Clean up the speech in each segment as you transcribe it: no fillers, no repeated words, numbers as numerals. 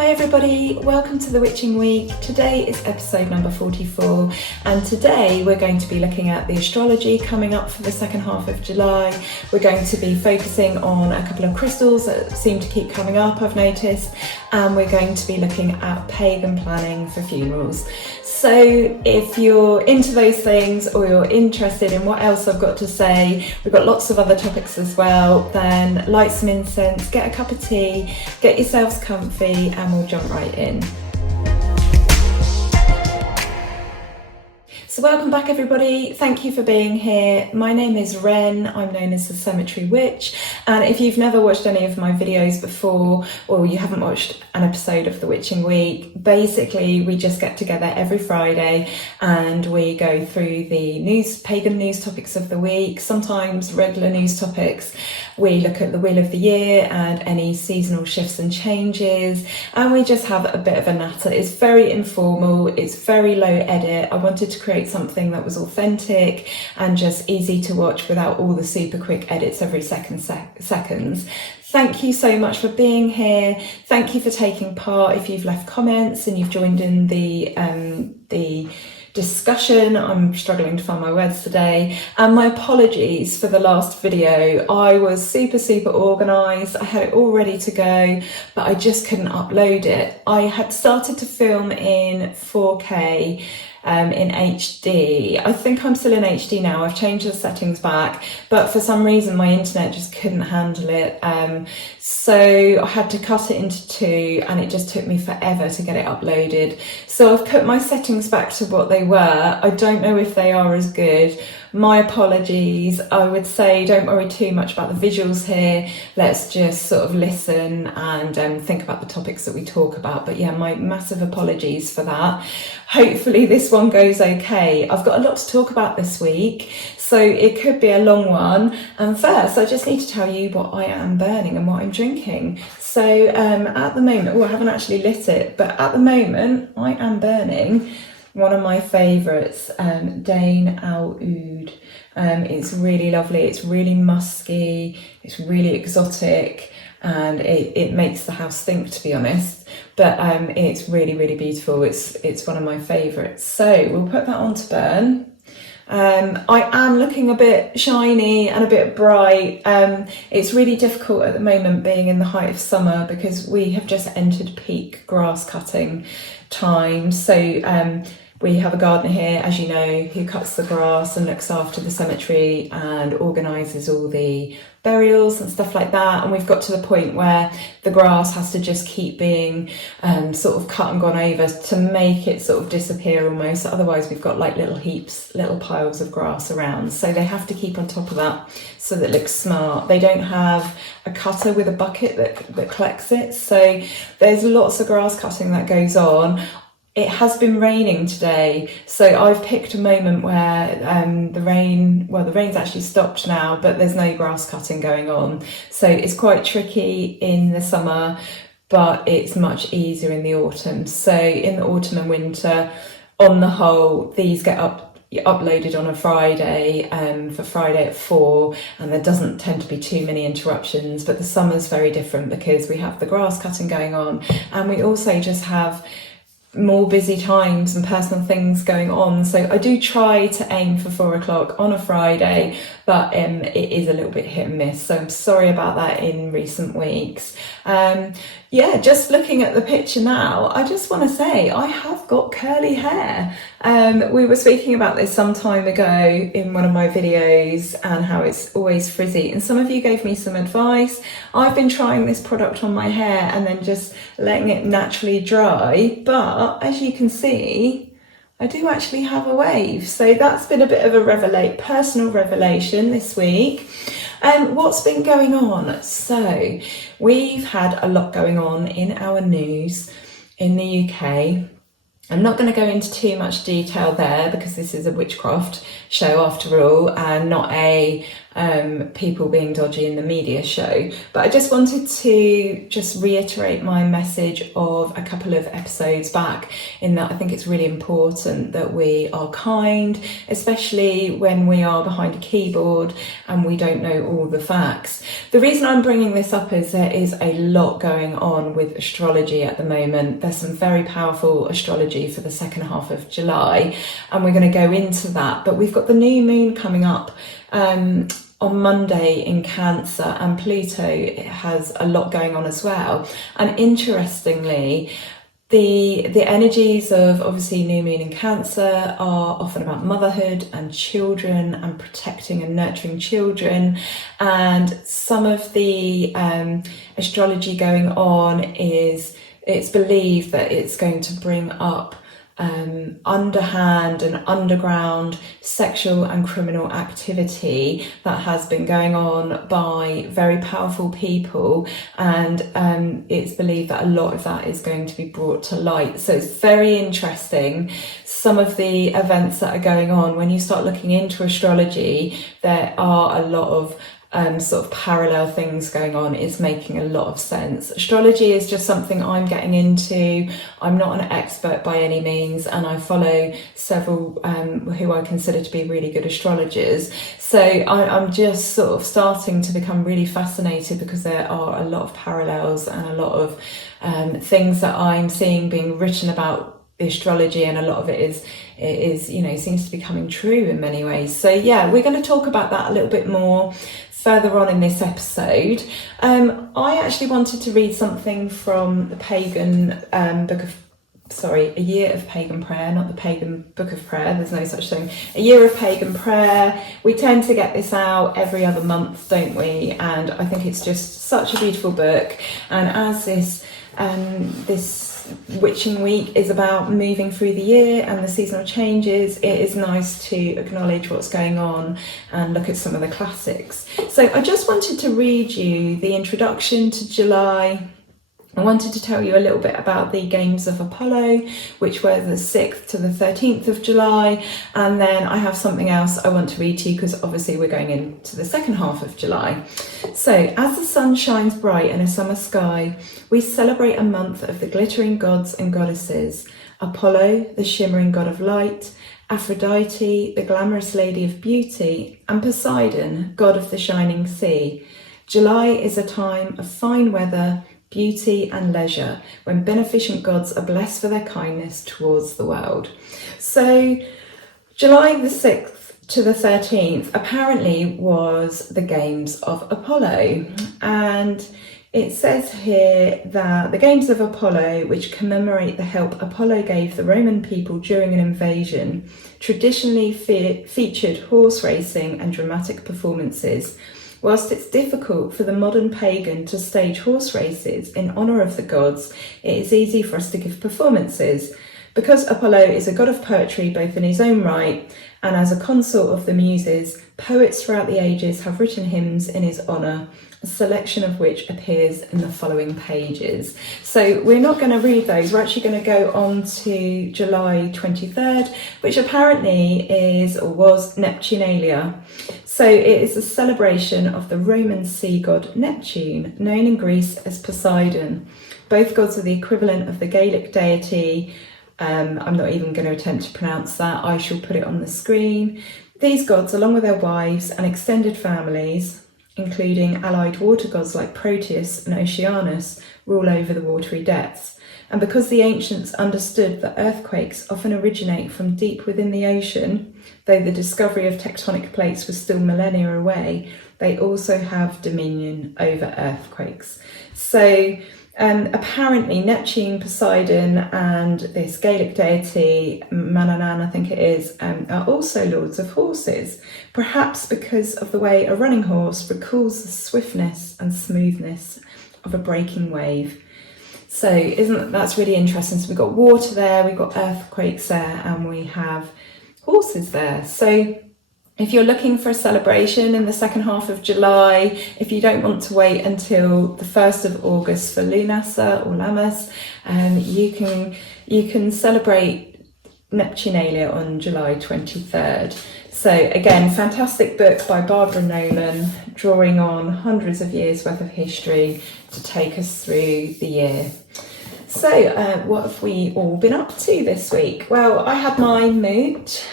Hi everybody, welcome to the Witching Week. Today is episode number 44 and today we're going to be looking at the astrology coming up for the second half of July. We're going to be focusing on a couple of crystals that seem to keep coming up, I've noticed, and we're going to be looking at pagan planning for funerals. So if you're into those things or you're interested in what else I've got to say, we've got lots of other topics as well, then light some incense, get a cup of tea, get yourselves comfy and we'll jump right in. So welcome back everybody, thank you for being here. My name is Ren, I'm known as the Cemetery Witch, and if you've never watched any of my videos before or you haven't watched an episode of the Witching Week, basically we just get together every Friday and we go through the pagan news topics of the week, sometimes regular news topics. We look at the wheel of the year and any seasonal shifts and changes, and we just have a bit of a natter. It's very informal, it's very low edit. I wanted to create something that was authentic and just easy to watch without all the super quick edits every seconds. Thank you so much for being here. Thank you for taking part. If you've left comments and you've joined in the discussion, I'm struggling to find my words today, and my apologies for the last video. I was super organized, I had it all ready to go, but I just couldn't upload it. I had started to film in 4K in HD. I think I'm still in HD now, I've changed the settings back, but for some reason my internet just couldn't handle it, so I had to cut it into two and it just took me forever to get it uploaded. So I've put my settings back to what they were. I don't know if they are as good. My apologies. I would say don't worry too much about the visuals here. Let's just sort of listen and think about the topics that we talk about. But yeah, my massive apologies for that. Hopefully this one goes okay. I've got a lot to talk about this week, so it could be a long one. And first, I just need to tell you what I am burning and what I'm drinking. So at the moment, I haven't actually lit it, but at the moment I am burning one of my favourites, Dane Al Oud. It's really lovely, it's really musky, it's really exotic, and it makes the house think, to be honest, but it's really beautiful. It's one of my favourites, so we'll put that on to burn. I am looking a bit shiny and a bit bright. It's really difficult at the moment being in the height of summer because we have just entered peak grass cutting time. So we have a gardener here, as you know, who cuts the grass and looks after the cemetery and organises all the burials and stuff like that. And we've got to the point where the grass has to just keep being sort of cut and gone over to make it sort of disappear almost. Otherwise we've got like little heaps, little piles of grass around. So they have to keep on top of that so that it looks smart. They don't have a cutter with a bucket that collects it. So there's lots of grass cutting that goes on. It has been raining today, so I've picked a moment where the rain's actually stopped now, but there's no grass cutting going on. So it's quite tricky in the summer, but it's much easier in the autumn. So in the autumn and winter, on the whole, these get uploaded on a Friday for Friday at 4, and there doesn't tend to be too many interruptions. But the summer's very different because we have the grass cutting going on, and we also just have more busy times and personal things going on. So I do try to aim for 4 o'clock on a Friday, but it is a little bit hit and miss. So I'm sorry about that in recent weeks. Yeah, just looking at the picture now, I just want to say I have got curly hair. We were speaking about this some time ago in one of my videos and how it's always frizzy, and some of you gave me some advice. I've been trying this product on my hair and then just letting it naturally dry, but as you can see, I do actually have a wave. So that's been a bit of a personal revelation this week. What's been going on? So we've had a lot going on in our news in the UK. I'm not going to go into too much detail there because this is a witchcraft show after all, and not a people being dodgy in the media show. But I just wanted to just reiterate my message of a couple of episodes back, in that I think it's really important that we are kind, especially when we are behind a keyboard and we don't know all the facts. The reason I'm bringing this up is there is a lot going on with astrology at the moment. There's some very powerful astrology for the second half of July, and we're going to go into that. But we've got the new moon coming up on Monday in Cancer, and Pluto has a lot going on as well. And interestingly, the energies of obviously new moon in Cancer are often about motherhood and children and protecting and nurturing children. And some of the astrology going on is, it's believed that it's going to bring up underhand and underground sexual and criminal activity that has been going on by very powerful people, and it's believed that a lot of that is going to be brought to light. So it's very interesting, some of the events that are going on. When you start looking into astrology, there are a lot of sort of parallel things going on. It's making a lot of sense. Astrology is just something I'm getting into. I'm not an expert by any means, and I follow several who I consider to be really good astrologers. So I'm just sort of starting to become really fascinated, because there are a lot of parallels and a lot of things that I'm seeing being written about astrology, and a lot of it is, you know, seems to be coming true in many ways. So yeah, we're going to talk about that a little bit more further on in this episode. I actually wanted to read something from the pagan A Year of Pagan Prayer, not the Pagan Book of Prayer, there's no such thing. A Year of Pagan Prayer. We tend to get this out every other month, don't we? And I think it's just such a beautiful book. And as this witching week is about moving through the year and the seasonal changes, it is nice to acknowledge what's going on and look at some of the classics. So I just wanted to read you the introduction to July. I wanted to tell you a little bit about the games of Apollo, which were the 6th to the 13th of July. And then I have something else I want to read to you, because obviously we're going into the second half of July. So, as the sun shines bright in a summer sky, we celebrate a month of the glittering gods and goddesses. Apollo, the shimmering god of light, Aphrodite, the glamorous lady of beauty, and Poseidon, god of the shining sea. July is a time of fine weather, beauty and leisure, when beneficent gods are blessed for their kindness towards the world. So July the 6th to the 13th apparently was the games of Apollo, and it says here that the games of Apollo, which commemorate the help Apollo gave the Roman people during an invasion, traditionally featured horse racing and dramatic performances. Whilst it's difficult for the modern pagan to stage horse races in honour of the gods, it is easy for us to give performances. Because Apollo is a god of poetry both in his own right and as a consort of the muses, poets throughout the ages have written hymns in his honour, a selection of which appears in the following pages. So we're not going to read those, we're actually going to go on to July 23rd, which apparently is or was Neptunalia. So it is a celebration of the Roman sea god Neptune, known in Greece as Poseidon. Both gods are the equivalent of the Gaelic deity. I'm not even going to attempt to pronounce that. I shall put it on the screen. These gods, along with their wives and extended families, including allied water gods like Proteus and Oceanus, rule over the watery depths. And because the ancients understood that earthquakes often originate from deep within the ocean, though the discovery of tectonic plates was still millennia away, they also have dominion over earthquakes. So apparently Neptune, Poseidon and this Gaelic deity, Manannan I think it is, are also lords of horses, perhaps because of the way a running horse recalls the swiftness and smoothness of a breaking wave. So that's really interesting. So we've got water there, we've got earthquakes there, and we have horses there. So if you're looking for a celebration in the second half of July, if you don't want to wait until the 1st of August for Lunasa or Lammas, you can celebrate Neptunalia on July 23rd. So again, fantastic book by Barbara Nolan, drawing on hundreds of years worth of history to take us through the year. So what have we all been up to this week? Well, I had my moot,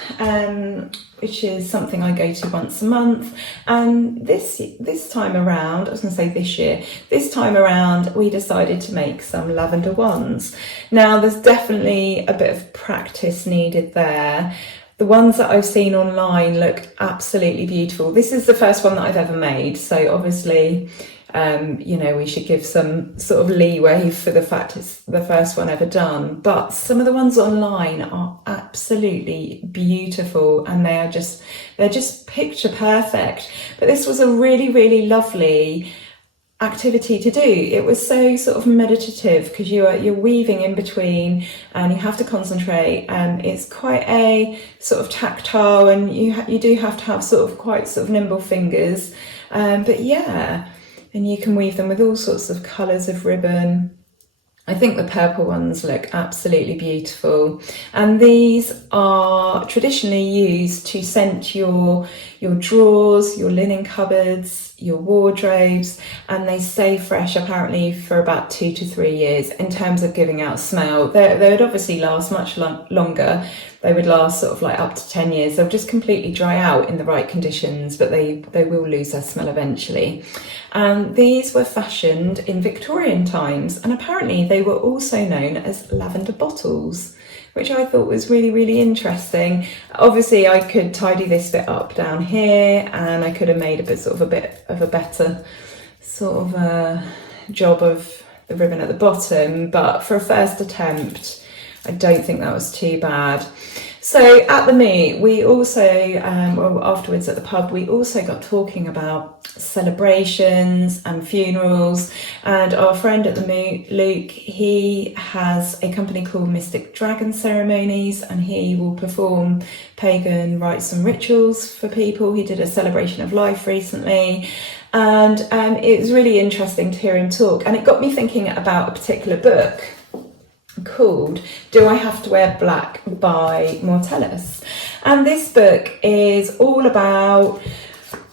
which is something I go to once a month, and this time around, I was going to say this time around we decided to make some lavender wands. Now there's definitely a bit of practice needed there. The ones that I've seen online look absolutely beautiful. This is the first one that I've ever made, so obviously we should give some sort of leeway for the fact it's the first one ever done, but some of the ones online are absolutely beautiful, and they're just picture perfect. But this was a really, really lovely activity to do. It was so sort of meditative because you're weaving in between and you have to concentrate, and it's quite a sort of tactile, and you do have to have sort of quite sort of nimble fingers, but yeah. And you can weave them with all sorts of colours of ribbon. I think the purple ones look absolutely beautiful. And these are traditionally used to scent your drawers, your linen cupboards, your wardrobes, and they stay fresh apparently for about 2 to 3 years in terms of giving out smell. They would obviously last much longer. They would last sort of like up to 10 years. They'll just completely dry out in the right conditions, but they will lose their smell eventually. These were fashioned in Victorian times, and apparently they were also known as lavender bottles, which I thought was really, really interesting. Obviously I could tidy this bit up down here, and I could have made a bit of a better sort of a job of the ribbon at the bottom, but for a first attempt I don't think that was too bad. So at the meet, we also, afterwards at the pub, we also got talking about celebrations and funerals. And our friend at the meet, Luke, he has a company called Mystic Dragon Ceremonies, and he will perform pagan rites and rituals for people. He did a celebration of life recently. And it was really interesting to hear him talk. And it got me thinking about a particular book called Do I Have to Wear Black by Mortellus. And this book is all about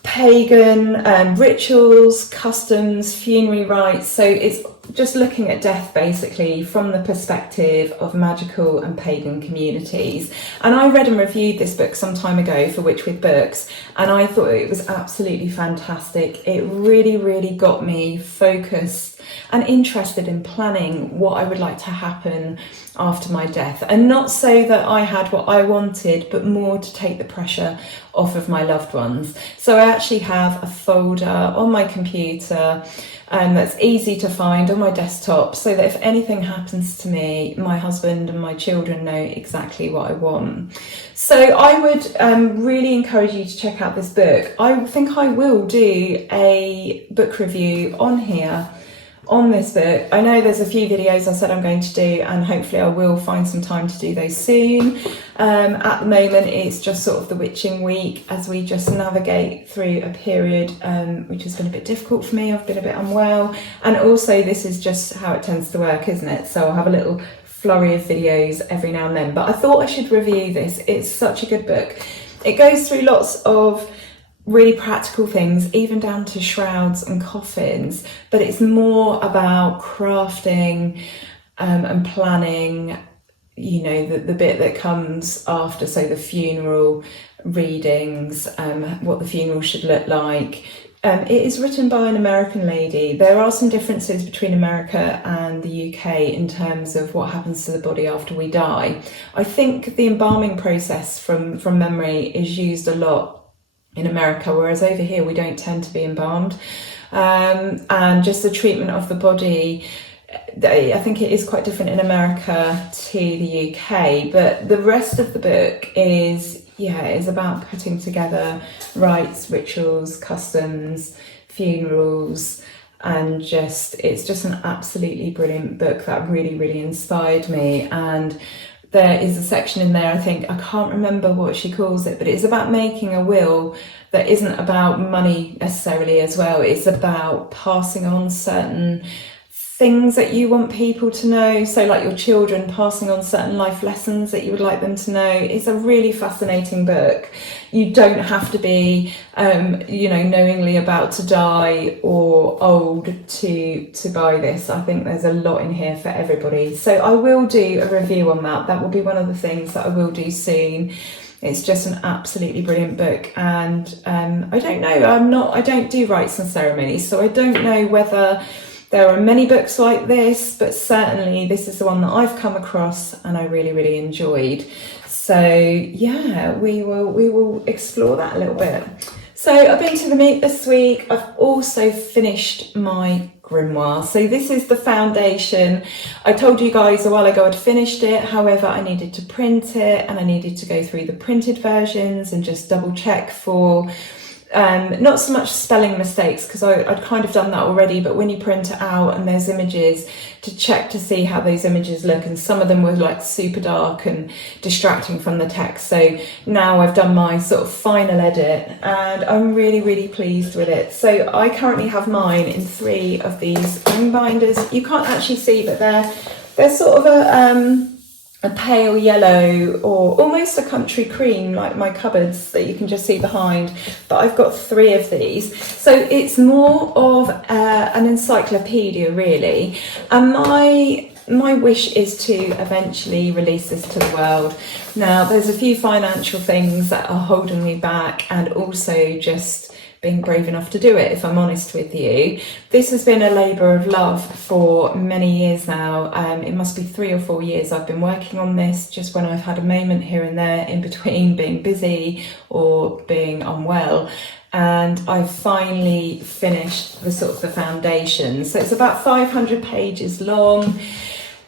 pagan rituals, customs, funerary rites. So it's just looking at death basically from the perspective of magical and pagan communities. And I read and reviewed this book some time ago for Witch with Books, and I thought it was absolutely fantastic. It really, really got me focused and interested in planning what I would like to happen after my death, and not so that I had what I wanted, but more to take the pressure off of my loved ones. So I actually have a folder on my computer that's easy to find on my desktop, so that if anything happens to me, my husband and my children know exactly what I want. So I would really encourage you to check out this book. I think I will do a book review on here on this book. I know there's a few videos I said I'm going to do, and hopefully I will find some time to do those soon. At the moment it's just sort of the witching week as we just navigate through a period which has been a bit difficult for me. I've been a bit unwell, and also this is just how it tends to work, isn't it? So I'll have a little flurry of videos every now and then, but I thought I should review this. It's such a good book. It goes through lots of really practical things, even down to shrouds and coffins, but it's more about crafting and planning, you know, the bit that comes after, so the funeral readings, what the funeral should look like. It is written by an American lady. There are some differences between America and the UK in terms of what happens to the body after we die. I think the embalming process from memory is used a lot in America, whereas over here we don't tend to be embalmed, and just the treatment of the body, I think it is quite different in America to the UK. But the rest of the book is about putting together rites, rituals, customs, funerals, and it's just an absolutely brilliant book that really, really inspired me. And there is a section in there, I think, I can't remember what she calls it, but it's about making a will that isn't about money necessarily as well. It's about passing on certain things that you want people to know, so like your children, passing on certain life lessons that you would like them to know. It's a really fascinating book. You don't have to be knowingly about to die or old to buy this. I think there's a lot in here for everybody, so I will do a review on that will be one of the things that I will do soon. It's just an absolutely brilliant book, and I don't know, I don't do rites and ceremonies, so I don't know whether there are many books like this, but certainly this is the one that I've come across and I really, really enjoyed. So yeah, we will explore that a little bit. So I've been to the meet this week. I've also finished my grimoire. So this is the foundation. I told you guys a while ago I'd finished it. However, I needed to print it and I needed to go through the printed versions and just double check for not so much spelling mistakes, because I'd kind of done that already, but when you print it out and there's images, to check to see how those images look, and some of them were like super dark and distracting from the text. So now I've done my sort of final edit and I'm really, really pleased with it. So I currently have mine in 3 of these ring binders. You can't actually see, but they're sort of a pale yellow or almost a country cream, like my cupboards that you can just see behind, but I've got 3 of these. So it's more of an encyclopedia really, and my wish is to eventually release this to the world. Now there's a few financial things that are holding me back, and also just being brave enough to do it, if I'm honest with you. This has been a labour of love for many years now. It must be 3 or 4 years I've been working on this, just when I've had a moment here and there in between being busy or being unwell. And I've finally finished the foundation. So it's about 500 pages long.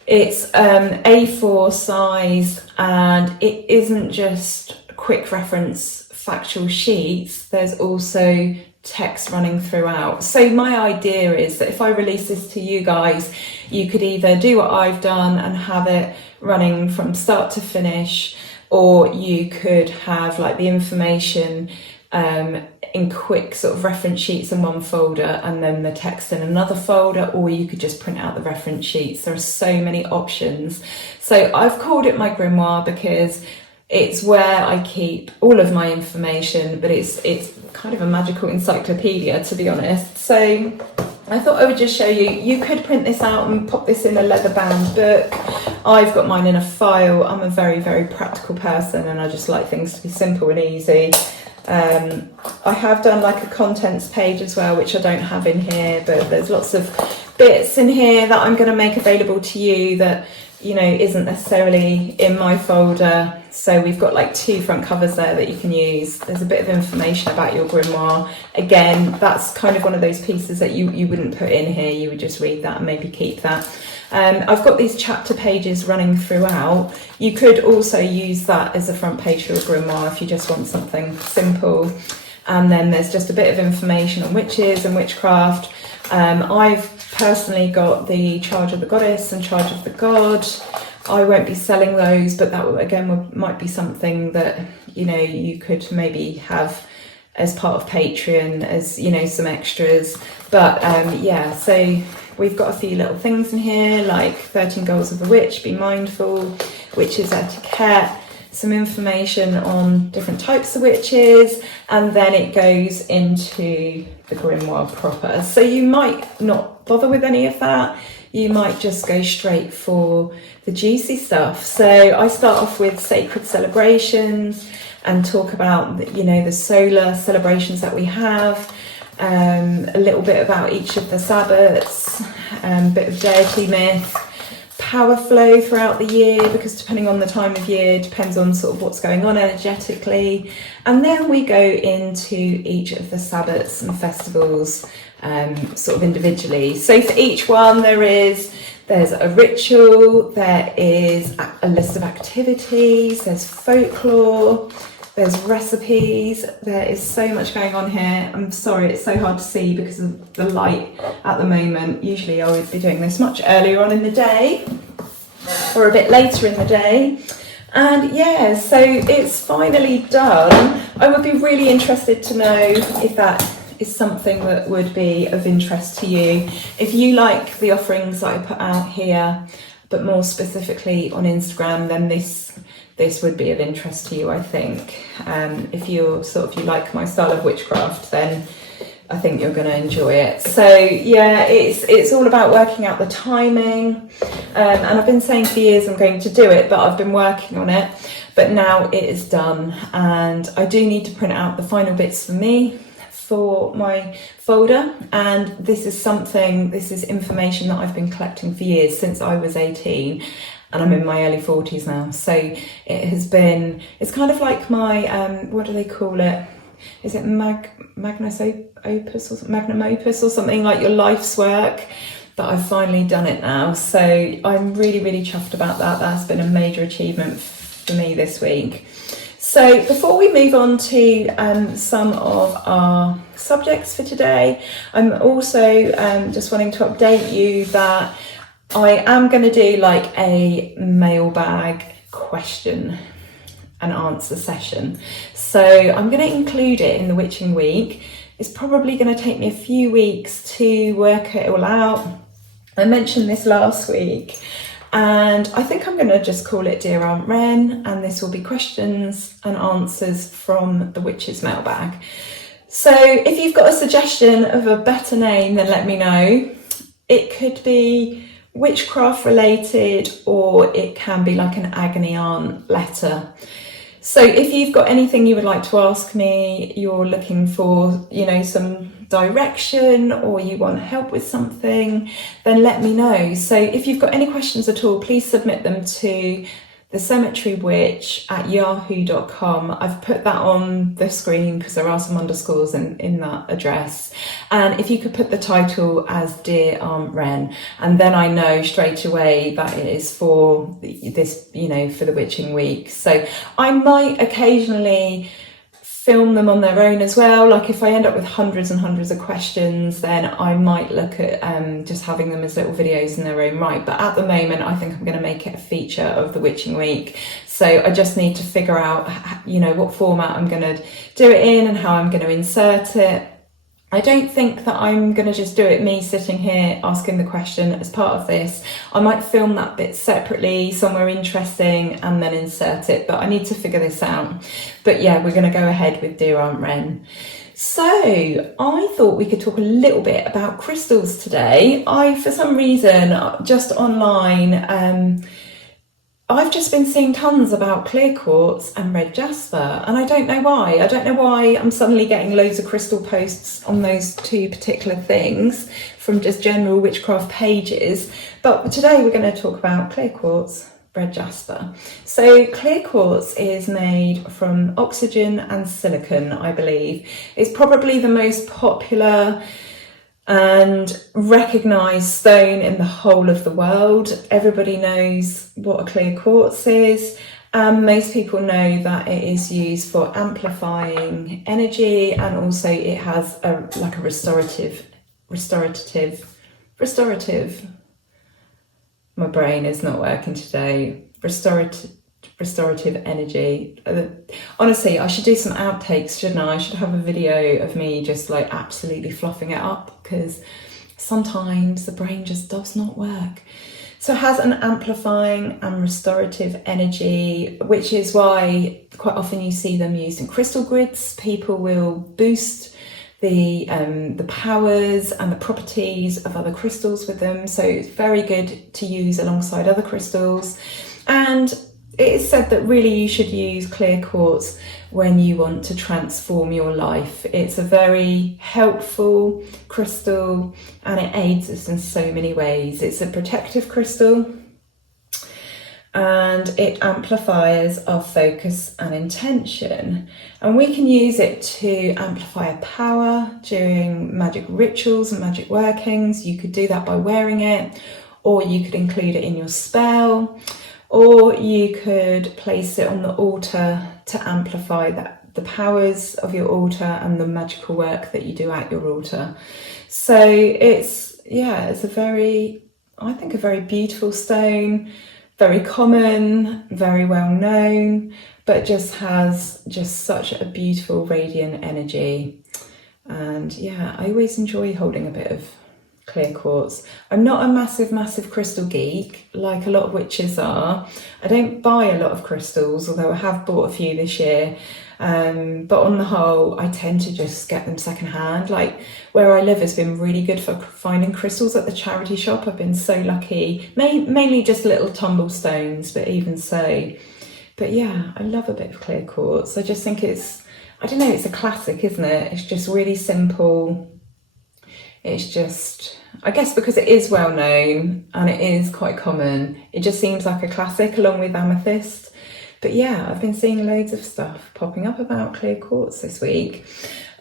It's A4 size, and it isn't just quick reference factual sheets, there's also text running throughout. So my idea is that if I release this to you guys, you could either do what I've done and have it running from start to finish, or you could have like the information in quick sort of reference sheets in one folder and then the text in another folder, or you could just print out the reference sheets. There are so many options. So I've called it my grimoire because it's where I keep all of my information, but it's kind of a magical encyclopedia, to be honest. So I thought I would just show you. You could print this out and pop this in a leather bound book. I've got mine in a file. I'm a very, very practical person, and I just like things to be simple and easy. I have done like a contents page as well, which I don't have in here, but there's lots of bits in here that I'm going to make available to you that, you know, isn't necessarily in my folder. So we've got like 2 front covers there that you can use. There's a bit of information about your grimoire. Again, that's kind of one of those pieces that you wouldn't put in here. You would just read that and maybe keep that. I've got these chapter pages running throughout. You could also use that as a front page for your grimoire if you just want something simple. And then there's just a bit of information on witches and witchcraft. I've personally got the Charge of the Goddess and Charge of the God. I won't be selling those, but that again might be something that, you know, you could maybe have as part of Patreon, as, you know, some extras. But yeah, so we've got a few little things in here, like 13 Goals of a Witch, be mindful, witches etiquette, some information on different types of witches, and then it goes into the grimoire proper. So you might not bother with any of that. You might just go straight for the juicy stuff. So I start off with sacred celebrations and talk about, you know, the solar celebrations that we have, a little bit about each of the Sabbats, a bit of deity myth, power flow throughout the year, because depending on the time of year, depends on sort of what's going on energetically. And then we go into each of the Sabbats and festivals sort of individually. So for each one there's a ritual, there is a list of activities, there's folklore, there's recipes, there is so much going on here. I'm sorry, it's so hard to see because of the light at the moment. Usually I would be doing this much earlier on in the day or a bit later in the day. And yeah, so it's finally done. I would be really interested to know if that is something that would be of interest to you. If you like the offerings that I put out here, but more specifically on Instagram, then this would be of interest to you, I think. If you like my style of witchcraft, then I think you're going to enjoy it. So yeah, it's all about working out the timing, and I've been saying for years I'm going to do it, but I've been working on it, but now it is done, and I do need to print out the final bits for me for my folder. And this is information that I've been collecting for years, since I was 18, and I'm in my early 40s now. So it's kind of like my what do they call it? Is it magnum opus or something, like your life's work? But I've finally done it now, so I'm really, really chuffed about that. That's been a major achievement for me this week. So before we move on to some of our subjects for today, I'm also just wanting to update you that I am going to do like a mailbag question and answer session. So I'm going to include it in the Witching Week. It's probably going to take me a few weeks to work it all out. I mentioned this last week, and I think I'm going to just call it Dear Aunt Wren, and this will be questions and answers from the Witch's Mailbag. So if you've got a suggestion of a better name, then let me know. It could be witchcraft related, or it can be like an agony aunt letter. So if you've got anything you would like to ask me, you're looking for, some direction, or you want help with something, then let me know. So if you've got any questions at all, please submit them to thecemeterywitch@yahoo.com. I've put that on the screen because there are some underscores in that address. And if you could put the title as Dear Aunt Wren, and then I know straight away that it is for this, for the Witching Week. So I might occasionally film them on their own as well. Like if I end up with hundreds and hundreds of questions, then I might look at just having them as little videos in their own right. But at the moment, I think I'm going to make it a feature of the Witching Week. So I just need to figure out, what format I'm going to do it in and how I'm going to insert it. I don't think that I'm going to just do it me sitting here asking the question as part of this. I might film that bit separately, somewhere interesting, and then insert it, but I need to figure this out. But yeah, we're going to go ahead with Dear Aunt Wren. So I thought we could talk a little bit about crystals today. For some reason, just online, I've just been seeing tons about clear quartz and red jasper, and I don't know why. I don't know why I'm suddenly getting loads of crystal posts on those two particular things from just general witchcraft pages. But today we're going to talk about clear quartz, red jasper. So clear quartz is made from oxygen and silicon, I believe. It's probably the most popular and recognised stone in the whole of the world. Everybody knows what a clear quartz is, and most people know that it is used for amplifying energy, and also it has a restorative. My brain is not working today. Restorative energy. Honestly, I should do some outtakes, shouldn't I? I should have a video of me just like absolutely fluffing it up, because sometimes the brain just does not work. So it has an amplifying and restorative energy, which is why quite often you see them used in crystal grids. People will boost the powers and the properties of other crystals with them. So it's very good to use alongside other crystals. And it is said that really you should use clear quartz when you want to transform your life. It's a very helpful crystal, and it aids us in so many ways. It's a protective crystal, and it amplifies our focus and intention. And we can use it to amplify our power during magic rituals and magic workings. You could do that by wearing it, or you could include it in your spell, or you could place it on the altar to amplify the powers of your altar and the magical work that you do at your altar. So it's a very beautiful stone, very common, very well known, but just has such a beautiful radiant energy. And yeah, I always enjoy holding a bit of clear quartz. I'm not a massive crystal geek like a lot of witches are. I don't buy a lot of crystals, although I have bought a few this year. But on the whole, I tend to just get them secondhand. Like where I live has been really good for finding crystals at the charity shop. I've been so lucky, mainly just little tumble stones, but even so. But yeah, I love a bit of clear quartz. I just think it's, I don't know, it's a classic, isn't it? It's just really simple. It's just, I guess because it is well known and it is quite common, it just seems like a classic along with amethyst. But yeah, I've been seeing loads of stuff popping up about clear quartz this week.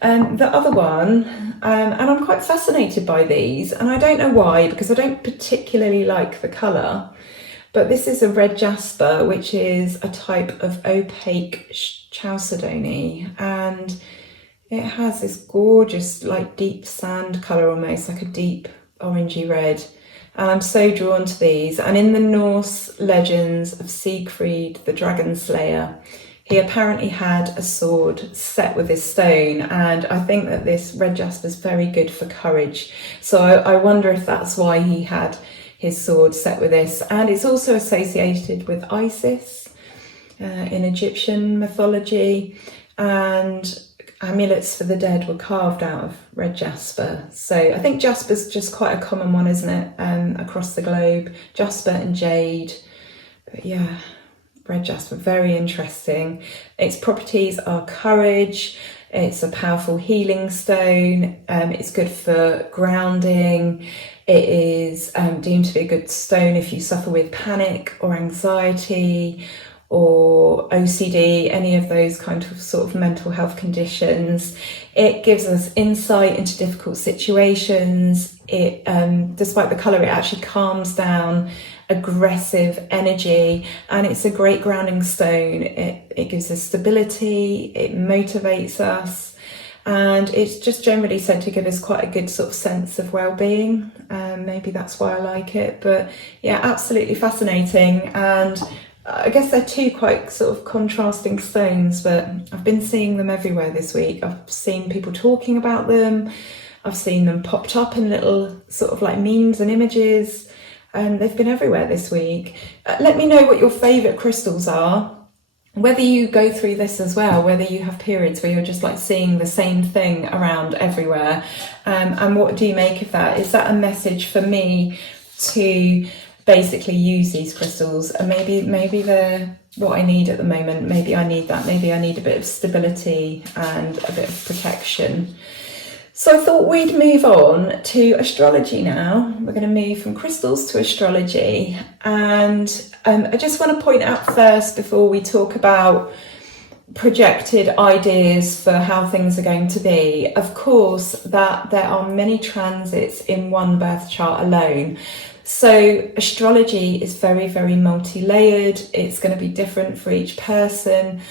The other one, and I'm quite fascinated by these, and I don't know why, because I don't particularly like the colour, but this is a red jasper, which is a type of opaque chalcedony, and it has this gorgeous, like deep sand colour, almost like a deep orangey red. And I'm so drawn to these. And in the Norse legends of Siegfried, the dragon slayer, he apparently had a sword set with this stone. And I think that this red jasper is very good for courage. So I wonder if that's why he had his sword set with this. And it's also associated with Isis in Egyptian mythology. And amulets for the dead were carved out of red jasper. So I think jasper's just quite a common one, isn't it, across the globe. Jasper and jade. But yeah, red jasper, very interesting. Its properties are courage. It's a powerful healing stone. It's good for grounding. It is deemed to be a good stone if you suffer with panic or anxiety or OCD, any of those kind of sort of mental health conditions. It gives us insight into difficult situations. It, despite the colour, it actually calms down aggressive energy, and it's a great grounding stone. It gives us stability, it motivates us, and it's just generally said to give us quite a good sort of sense of well-being. Maybe that's why I like it, but yeah, absolutely fascinating. And I guess they're two quite sort of contrasting stones, but I've been seeing them everywhere this week. I've seen people talking about them. I've seen them popped up in little sort of like memes and images, and they've been everywhere this week. Let me know what your favourite crystals are, whether you go through this as well, whether you have periods where you're just like seeing the same thing around everywhere, and what do you make of that? Is that a message for me to basically use these crystals, and maybe they're what I need at the moment? Maybe I need that. Maybe I need a bit of stability and a bit of protection. So I thought we'd move on to astrology now. We're going to move from crystals to astrology, and I just want to point out first, before we talk about projected ideas for how things are going to be, of course, that there are many transits in one birth chart alone. So astrology is very multi-layered. It's going to be different for each person,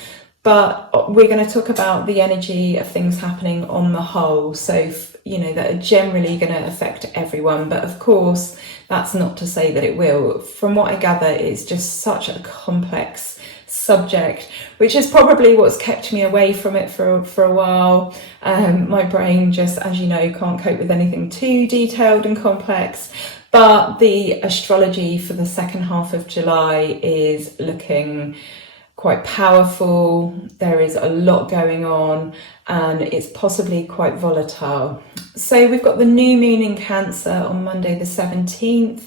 but we're going to talk about the energy of things happening on the whole. So, you know, that are generally going to affect everyone. But of course, that's not to say that it will. From what I gather, it's just such a complex subject, which is probably what's kept me away from it for a while. My brain just, as you know, can't cope with anything too detailed and complex. But the astrology for the second half of July is looking quite powerful. There is a lot going on, and it's possibly quite volatile. So we've got the new moon in Cancer on Monday the 17th.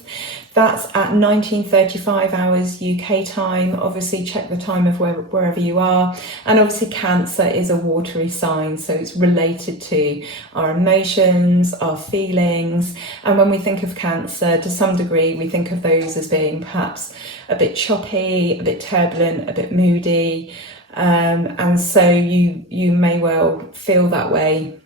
That's at 19:35 hours UK time. Obviously check the time of wherever you are. And obviously Cancer is a watery sign, so it's related to our emotions, our feelings. And when we think of Cancer, to some degree, we think of those as being perhaps a bit choppy, a bit turbulent, a bit moody. And so you may well feel that way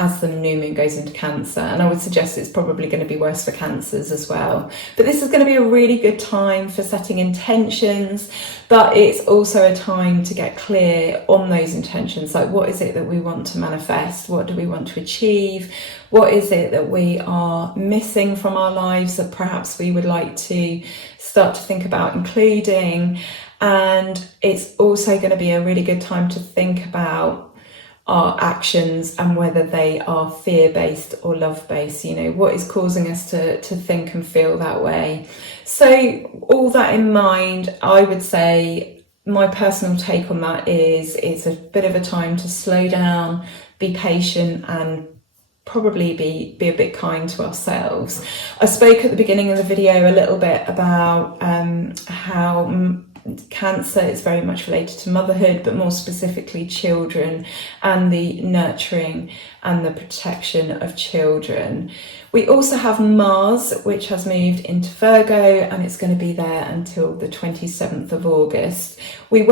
as the new moon goes into Cancer, and I would suggest it's probably going to be worse for Cancers as well. But this is going to be a really good time for setting intentions, but it's also a time to get clear on those intentions. Like, what is it that we want to manifest? What do we want to achieve? What is it that we are missing from our lives that perhaps we would like to start to think about including? And it's also going to be a really good time to think about, our actions and whether they are fear-based or love-based. You know, what is causing us to think and feel that way. So all that in mind, I would say my personal take on that is it's a bit of a time to slow down, be patient, and probably be a bit kind to ourselves. I spoke at the beginning of the video a little bit about how Cancer is very much related to motherhood, but more specifically children and the nurturing and the protection of children. We also have Mars, which has moved into Virgo, and it's going to be there until the 27th of August. We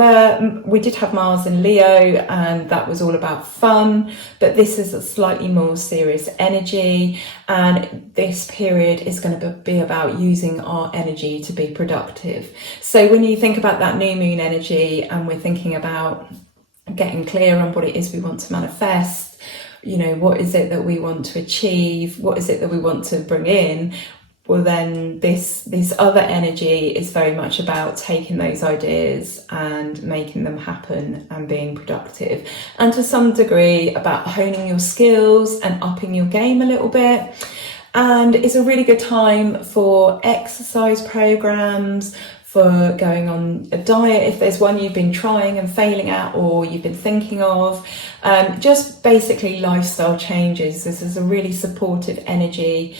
did have Mars in Leo, and that was all about fun, but this is a slightly more serious energy, and this period is going to be about using our energy to be productive. So when you think about that new moon energy, and we're thinking about getting clear on what it is we want to manifest, you know, what is it that we want to achieve? What is it that we want to bring in? Well, then this other energy is very much about taking those ideas and making them happen and being productive. And to some degree about honing your skills and upping your game a little bit. And it's a really good time for exercise programs, for going on a diet if there's one you've been trying and failing at or you've been thinking of. Just basically lifestyle changes. This is a really supportive energy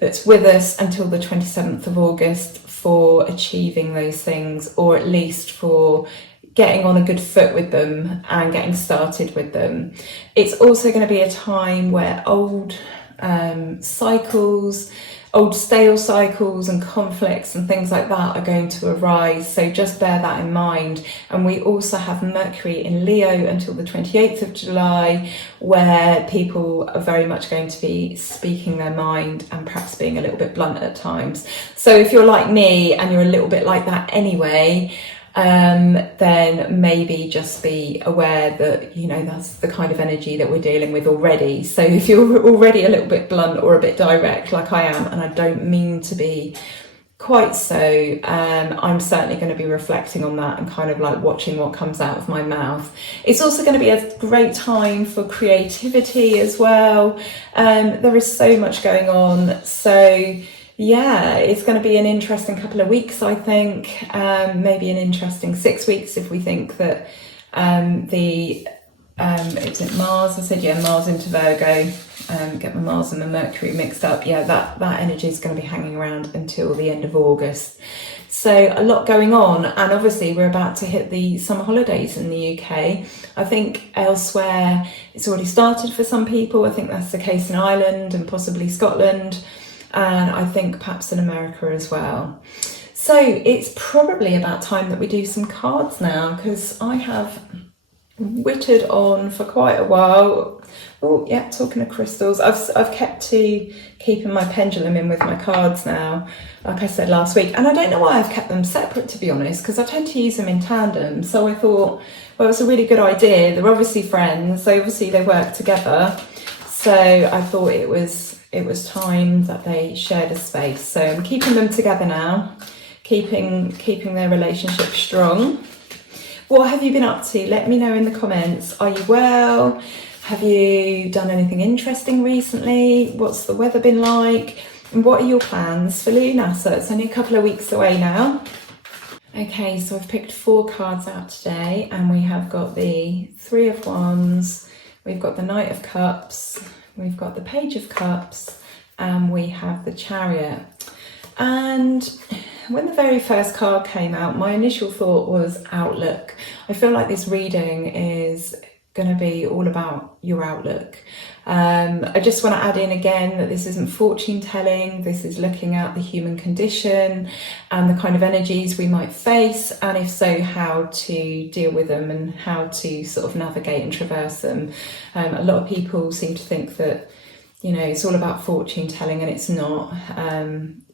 that's with us until the 27th of August for achieving those things, or at least for getting on a good foot with them and getting started with them. It's also going to be a time where old stale cycles and conflicts and things like that are going to arise, so just bear that in mind. And we also have Mercury in Leo until the 28th of July, where people are very much going to be speaking their mind and perhaps being a little bit blunt at times. So if you're like me and you're a little bit like that anyway, then maybe just be aware that, you know, that's the kind of energy that we're dealing with already. So if you're already a little bit blunt or a bit direct like I am, and I don't mean to be quite so, I'm certainly going to be reflecting on that and kind of like watching what comes out of my mouth. It's also going to be a great time for creativity as well. There is so much going on, so yeah, it's going to be an interesting couple of weeks, I think. Maybe an interesting 6 weeks if we think that is it Mars? I said, yeah, Mars into Virgo. Get my Mars and my Mercury mixed up. Yeah, that energy is going to be hanging around until the end of August. So a lot going on, and obviously we're about to hit the summer holidays in the UK. I think elsewhere it's already started for some people. I think that's the case in Ireland and possibly Scotland. And I think perhaps in America as well. So it's probably about time that we do some cards now, because I have wittered on for quite a while. Oh yeah, talking of crystals, I've kept to keeping my pendulum in with my cards now, like I said last week. And I don't know why I've kept them separate, to be honest, because I tend to use them in tandem. So I thought, well, it's a really good idea. They're obviously friends, so obviously they work together. So I thought it was time that they shared a space. So I'm keeping them together now, keeping their relationship strong. What have you been up to? Let me know in the comments. Are you well? Have you done anything interesting recently? What's the weather been like? And what are your plans for Luna? So it's only a couple of weeks away now. Okay, so I've picked 4 cards out today, and we have got the Three of Wands, we've got the Knight of Cups, we've got the Page of Cups, and we have the Chariot. And when the very first card came out, my initial thought was outlook. I feel like this reading is going to be all about your outlook. I just want to add in again that this isn't fortune telling. This is looking at the human condition and the kind of energies we might face, and if so, how to deal with them and how to sort of navigate and traverse them. A lot of people seem to think that, you know, it's all about fortune telling, and it's not.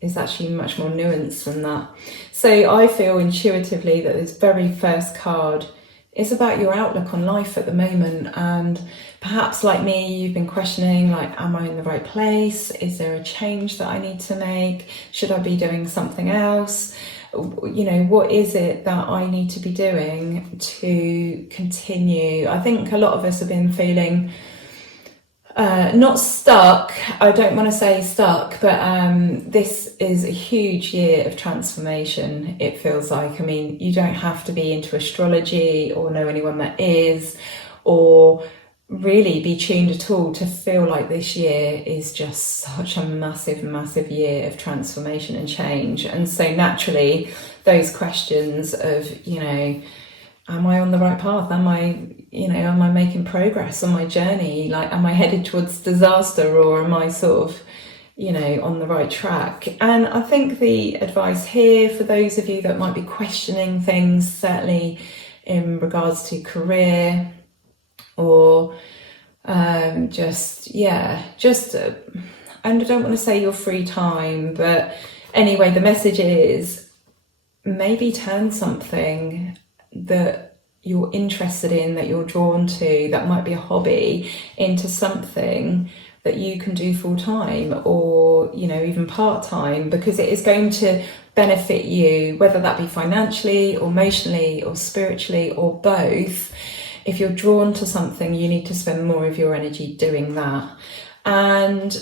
It's actually much more nuanced than that. So I feel intuitively that this very first card is about your outlook on life at the moment. And perhaps like me, you've been questioning, like, am I in the right place? Is there a change that I need to make? Should I be doing something else? you know, what is it that I need to be doing to continue? I think a lot of us have been feeling not stuck. I don't want to say stuck, but this is a huge year of transformation, it feels like. I mean, you don't have to be into astrology or know anyone that is, or really be tuned at all to feel like this year is just such a massive year of transformation and change. And so naturally those questions of, you know, am I on the right path? Am I making progress on my journey? Like, am I headed towards disaster, or am I sort of, you know, on the right track? And I think the advice here for those of you that might be questioning things, certainly in regards to career, or and I don't want to say your free time, but anyway, the message is maybe turn something that you're interested in, that you're drawn to, that might be a hobby, into something that you can do full time, or, you know, even part time, because it is going to benefit you, whether that be financially or emotionally or spiritually or both. If you're drawn to something, you need to spend more of your energy doing that. And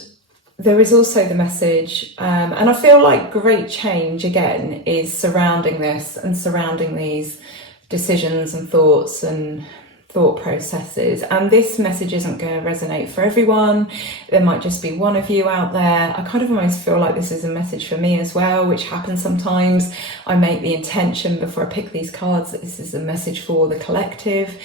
there is also the message, and I feel like great change again is surrounding this and surrounding these decisions and thoughts and thought processes. And this message isn't going to resonate for everyone. There might just be one of you out there. I kind of almost feel like this is a message for me as well, which happens sometimes. I make the intention before I pick these cards that this is a message for the collective.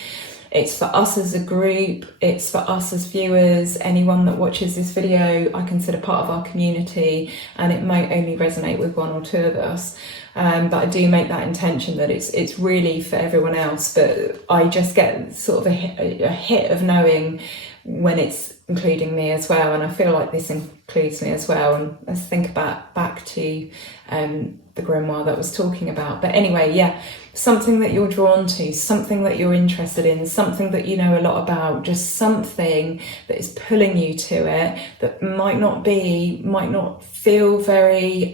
It's for us as a group, it's for us as viewers. Anyone that watches this video, I consider part of our community, and it might only resonate with one or two of us. But I do make that intention that it's really for everyone else. But I just get sort of a hit of knowing when it's including me as well, and I feel like this includes me as well. And let's think back to the grimoire that I was talking about. But anyway, yeah, something that you're drawn to, something that you're interested in, something that you know a lot about, just something that is pulling you to it, that might not feel very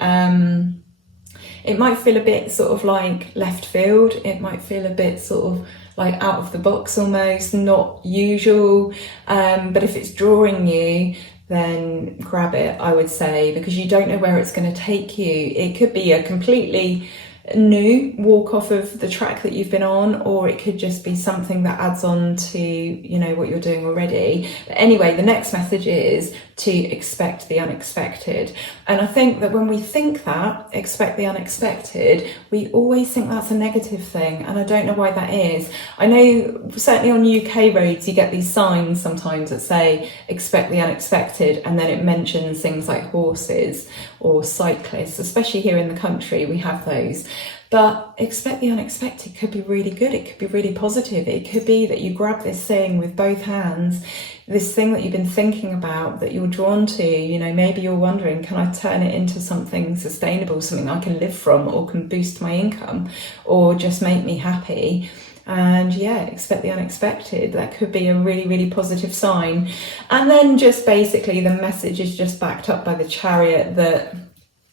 it might feel a bit sort of like left field. It might feel a bit sort of like out of the box almost, not usual. But if it's drawing you, then grab it, I would say, because you don't know where it's going to take you. It could be a completely new walk off of the track that you've been on, or it could just be something that adds on to, you know, what you're doing already. But anyway, the next message is to expect the unexpected. And I think that when we think that, expect the unexpected, we always think that's a negative thing, and I don't know why that is. I know certainly on UK roads you get these signs sometimes that say expect the unexpected, and then it mentions things like horses or cyclists. Especially here in the country we have those. But expect the unexpected could be really good. It could be really positive. It could be that you grab this thing with both hands, this thing that you've been thinking about, that you're drawn to. You know, maybe you're wondering, can I turn it into something sustainable, something I can live from, or can boost my income, or just make me happy? And yeah, expect the unexpected. That could be a really positive sign. And then just basically the message is just backed up by the Chariot, that,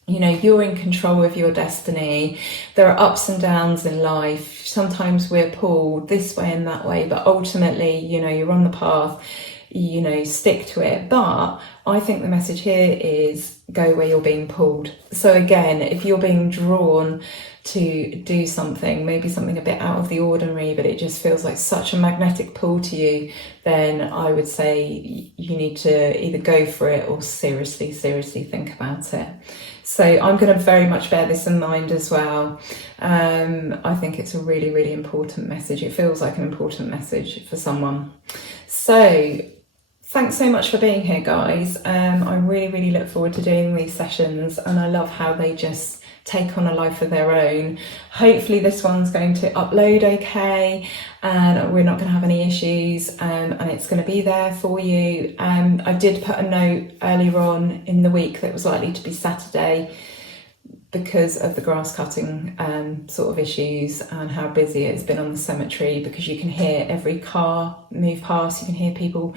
you know, you're in control of your destiny. There are ups and downs in life. Sometimes we're pulled this way and that way, but ultimately, you know, you're on the path, you know, stick to it. But I think the message here is go where you're being pulled. So again, if you're being drawn to do something, maybe something a bit out of the ordinary, but it just feels like such a magnetic pull to you, then I would say you need to either go for it or seriously think about it. So I'm going to very much bear this in mind as well. I think it's a really important message. It feels like an important message for someone. So thanks so much for being here, guys. I really look forward to doing these sessions, and I love how they just take on a life of their own. Hopefully this one's going to upload okay, and we're not going to have any issues, and it's going to be there for you. I did put a note earlier on in the week that it was likely to be Saturday because of the grass cutting sort of issues and how busy it's been on the cemetery, because you can hear every car move past, you can hear people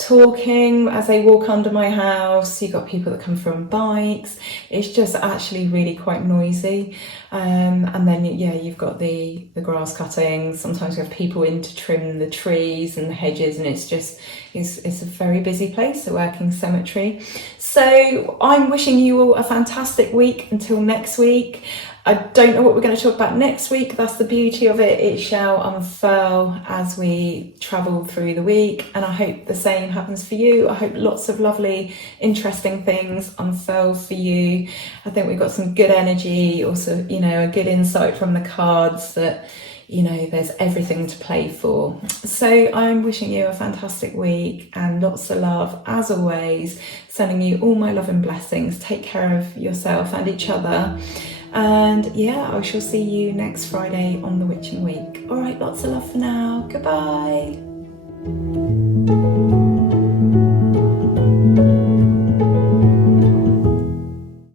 talking as they walk under my house. You've got people that come from bikes. It's just actually really quite noisy. And then, yeah, you've got the grass cutting. Sometimes we have people in to trim the trees and the hedges, and it's a very busy place, the working cemetery. So I'm wishing you all a fantastic week until next week. I don't know what we're going to talk about next week. That's the beauty of it. It shall unfurl as we travel through the week. And I hope the same happens for you. I hope lots of lovely, interesting things unfurl for you. I think we've got some good energy, also, a good insight from the cards that, there's everything to play for. So I'm wishing you a fantastic week and lots of love, as always, sending you all my love and blessings. Take care of yourself and each other. And yeah, I shall see you next Friday on the Witching Week. All right, lots of love for now. Goodbye.